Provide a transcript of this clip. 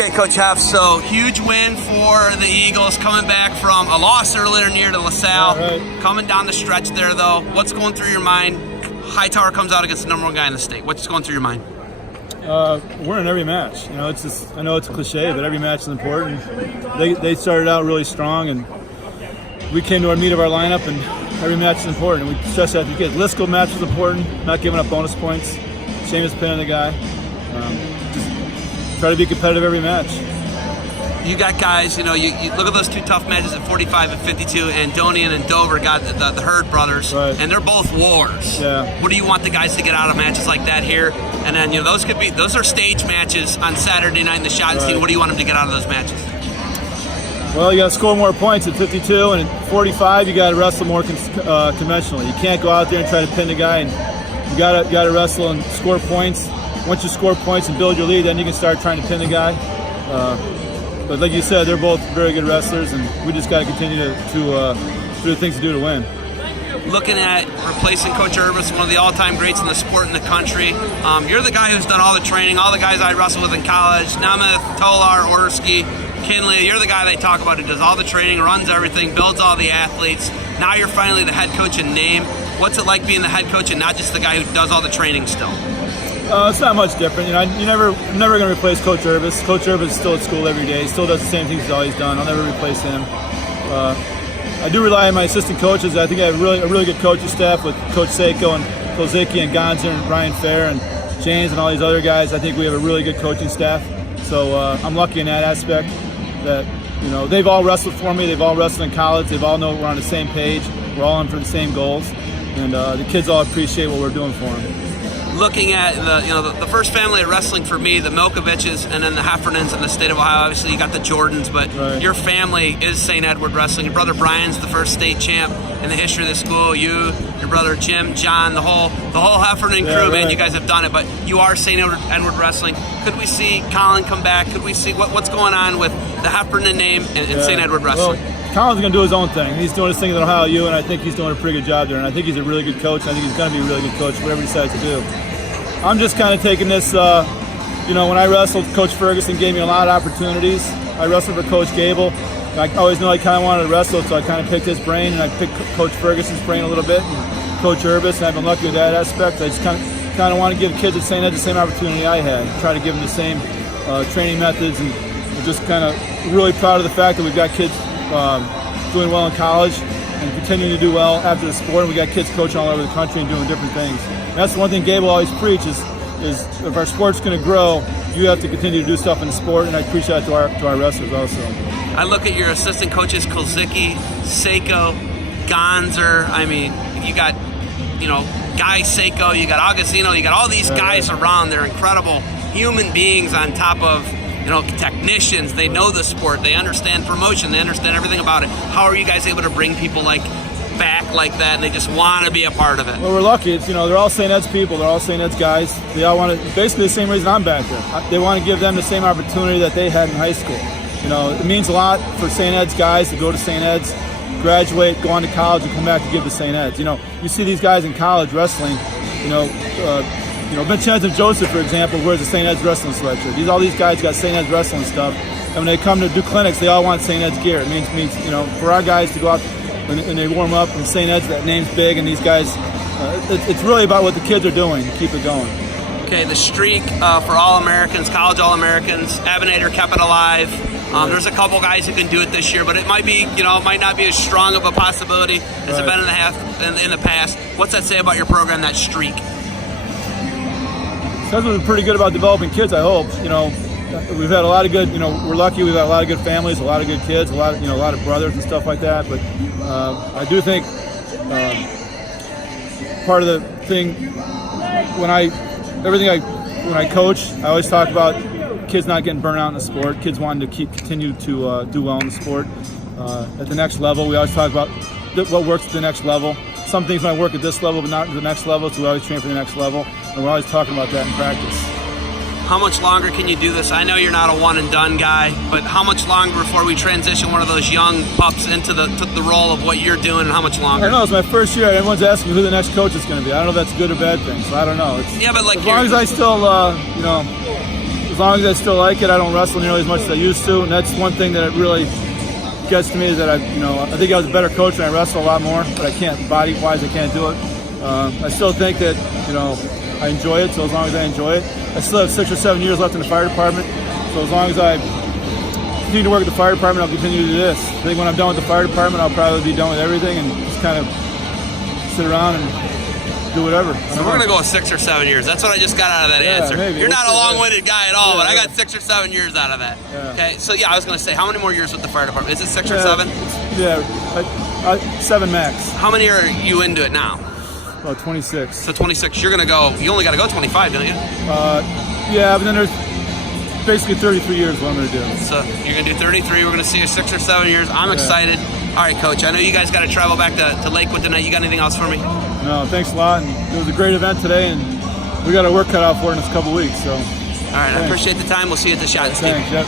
Okay, Coach Heff, so huge win for the Eagles, coming back from a loss earlier in the year to LaSalle. Right. Coming down the stretch there, though, what's going through your mind? Hightower comes out against the number one guy in the state. What's going through your mind? We're in every match. It's just, I know it's a cliche, but every match is important. They started out really strong, and we came to our meat of our lineup, and every match is important. We stress that to the kids. Lisco match is important, not giving up bonus points. Seamus pinning the guy. Just try to be competitive every match. You got guys, you look at those two tough matches at 45 and 52, and Donian and Dover got the Hurd brothers, right. And they're both wars. Yeah. What do you want the guys to get out of matches like that here? And then, those are stage matches on Saturday night in the shot scene. Right. What do you want them to get out of those matches? Well, you got to score more points at 52, and at 45, you got to wrestle more conventionally. You can't go out there and try to pin the guy, and you got to wrestle and score points. Once you score points and build your lead, then you can start trying to pin the guy. But like you said, they're both very good wrestlers, and we just got to continue to do the things to do to win. Looking at replacing Coach Urbis, one of the all-time greats in the sport in the country. You're the guy who's done all the training, all the guys I wrestled with in college, Namath, Tolar, Orski, Kinley. You're the guy they talk about who does all the training, runs everything, builds all the athletes. Now you're finally the head coach in name. What's it like being the head coach and not just the guy who does all the training still? It's not much different. You're never going to replace Coach Urbis. Coach Urbis is still at school every day. He still does the same things he's always done. I'll never replace him. I do rely on my assistant coaches. I think I have a really good coaching staff with Coach Seiko and Kozicki and Gonzer and Ryan Fair and James and all these other guys. I think we have a really good coaching staff. So I'm lucky in that aspect that they've all wrestled for me. They've all wrestled in college. They've all know we're on the same page. We're all in for the same goals, and the kids all appreciate what we're doing for them. Looking at the first family of wrestling for me, the Milkoviches and then the Heffernans in the state of Ohio. Obviously, you got the Jordans, but right. Your family is St. Edward Wrestling. Your brother Brian's the first state champ in the history of the school. You, your brother Jim, John, the whole Heffernan crew, right. Man, you guys have done it. But you are St. Edward Wrestling. Could we see Colin come back? Could we see what's going on with the Heffernan name and St. Edward Wrestling? Well, Colin's going to do his own thing. He's doing his thing at Ohio U, and I think he's doing a pretty good job there. And I think he's a really good coach. I think he's going to be a really good coach, whatever he decides to do. I'm just kind of taking this, when I wrestled, Coach Ferguson gave me a lot of opportunities. I wrestled for Coach Gable. I always knew I kind of wanted to wrestle, so I kind of picked his brain, and I picked Coach Ferguson's brain a little bit, and Coach Urbis, and I've been lucky with that aspect. I just kind of want to give kids at St. Ed the same opportunity I had, try to give them the same training methods, and we're just kind of really proud of the fact that we've got kids doing well in college and continuing to do well after the sport, and we got kids coaching all over the country and doing different things. That's the one thing Gable always preaches is if our sport's going to grow, you have to continue to do stuff in the sport, and I preach that to our wrestlers also. I look at your assistant coaches, Kozicki, Seiko, Gonzer. I mean, you got, Guy Seiko, you got Augustino, you got all these guys around. They're incredible human beings on top of, technicians. They know the sport. They understand promotion. They understand everything about it. How are you guys able to bring people back like that, and they just want to be a part of it? Well, we're lucky. It's, they're all St. Ed's people. They're all St. Ed's guys. They all want to, basically the same reason I'm back there. They want to give them the same opportunity that they had in high school. It means a lot for St. Ed's guys to go to St. Ed's, graduate, go on to college, and come back to give to St. Ed's. You see these guys in college wrestling, Vincenzo Joseph, for example, wears a St. Ed's wrestling sweatshirt. All these guys got St. Ed's wrestling stuff. And when they come to do clinics, they all want St. Ed's gear. It means for our guys to go out and they warm up, and St. Ed's, that name's big, and these guys, it's really about what the kids are doing to keep it going. Okay, the streak for All-Americans, college All-Americans, Abinator kept it alive. There's a couple guys who can do it this year, but it might be, it might not be as strong of a possibility as it's been in the past. What's that say about your program, that streak? Because we're pretty good about developing kids, I hope. We've had a lot of good, we're lucky we've got a lot of good families, a lot of good kids, a lot of brothers and stuff like that. But I do think part of the thing when I coach, I always talk about kids not getting burnt out in the sport, kids wanting to continue to do well in the sport. At the next level, we always talk about what works at the next level. Some things might work at this level, but not at the next level, so we always train for the next level, and we're always talking about that in practice. How much longer can you do this? I know you're not a one-and-done guy, but how much longer before we transition one of those young pups into the role of what you're doing, and how much longer? I don't know. It's my first year. Everyone's asking who the next coach is going to be. I don't know if that's a good or bad thing, so I don't know. But as long as I still, as as long as I still like it, I don't wrestle nearly as much as I used to, and that's one thing that it really gets to me is that I think I was a better coach and I wrestle a lot more, but I can't, body-wise, I can't do it. I still think that, I enjoy it, so as long as I enjoy it. I still have 6 or 7 years left in the fire department, so as long as I continue to work at the fire department, I'll continue to do this. I think when I'm done with the fire department, I'll probably be done with everything and just kind of sit around and do whatever. So we're going to go with 6 or 7 years. That's what I just got out of that answer. Maybe. You're not a long-winded guy at all, but I got 6 or 7 years out of that. Yeah. Okay, so I was going to say, how many more years with the fire department? Is it 6 or 7? Yeah, 7 max. How many are you into it now? About 26. So 26, you're going to go, you only got to go 25, don't you? Yeah, but then there's basically 33 years what I'm going to do. So you're going to do 33, we're going to see you 6 or 7 years. I'm excited. All right, Coach, I know you guys got to travel back to Lakewood tonight. You got anything else for me? No, thanks a lot. And it was a great event today, and we got our work cut out for it in a couple weeks. So, all right, I appreciate the time. We'll see you at the shot. Thanks. Yep.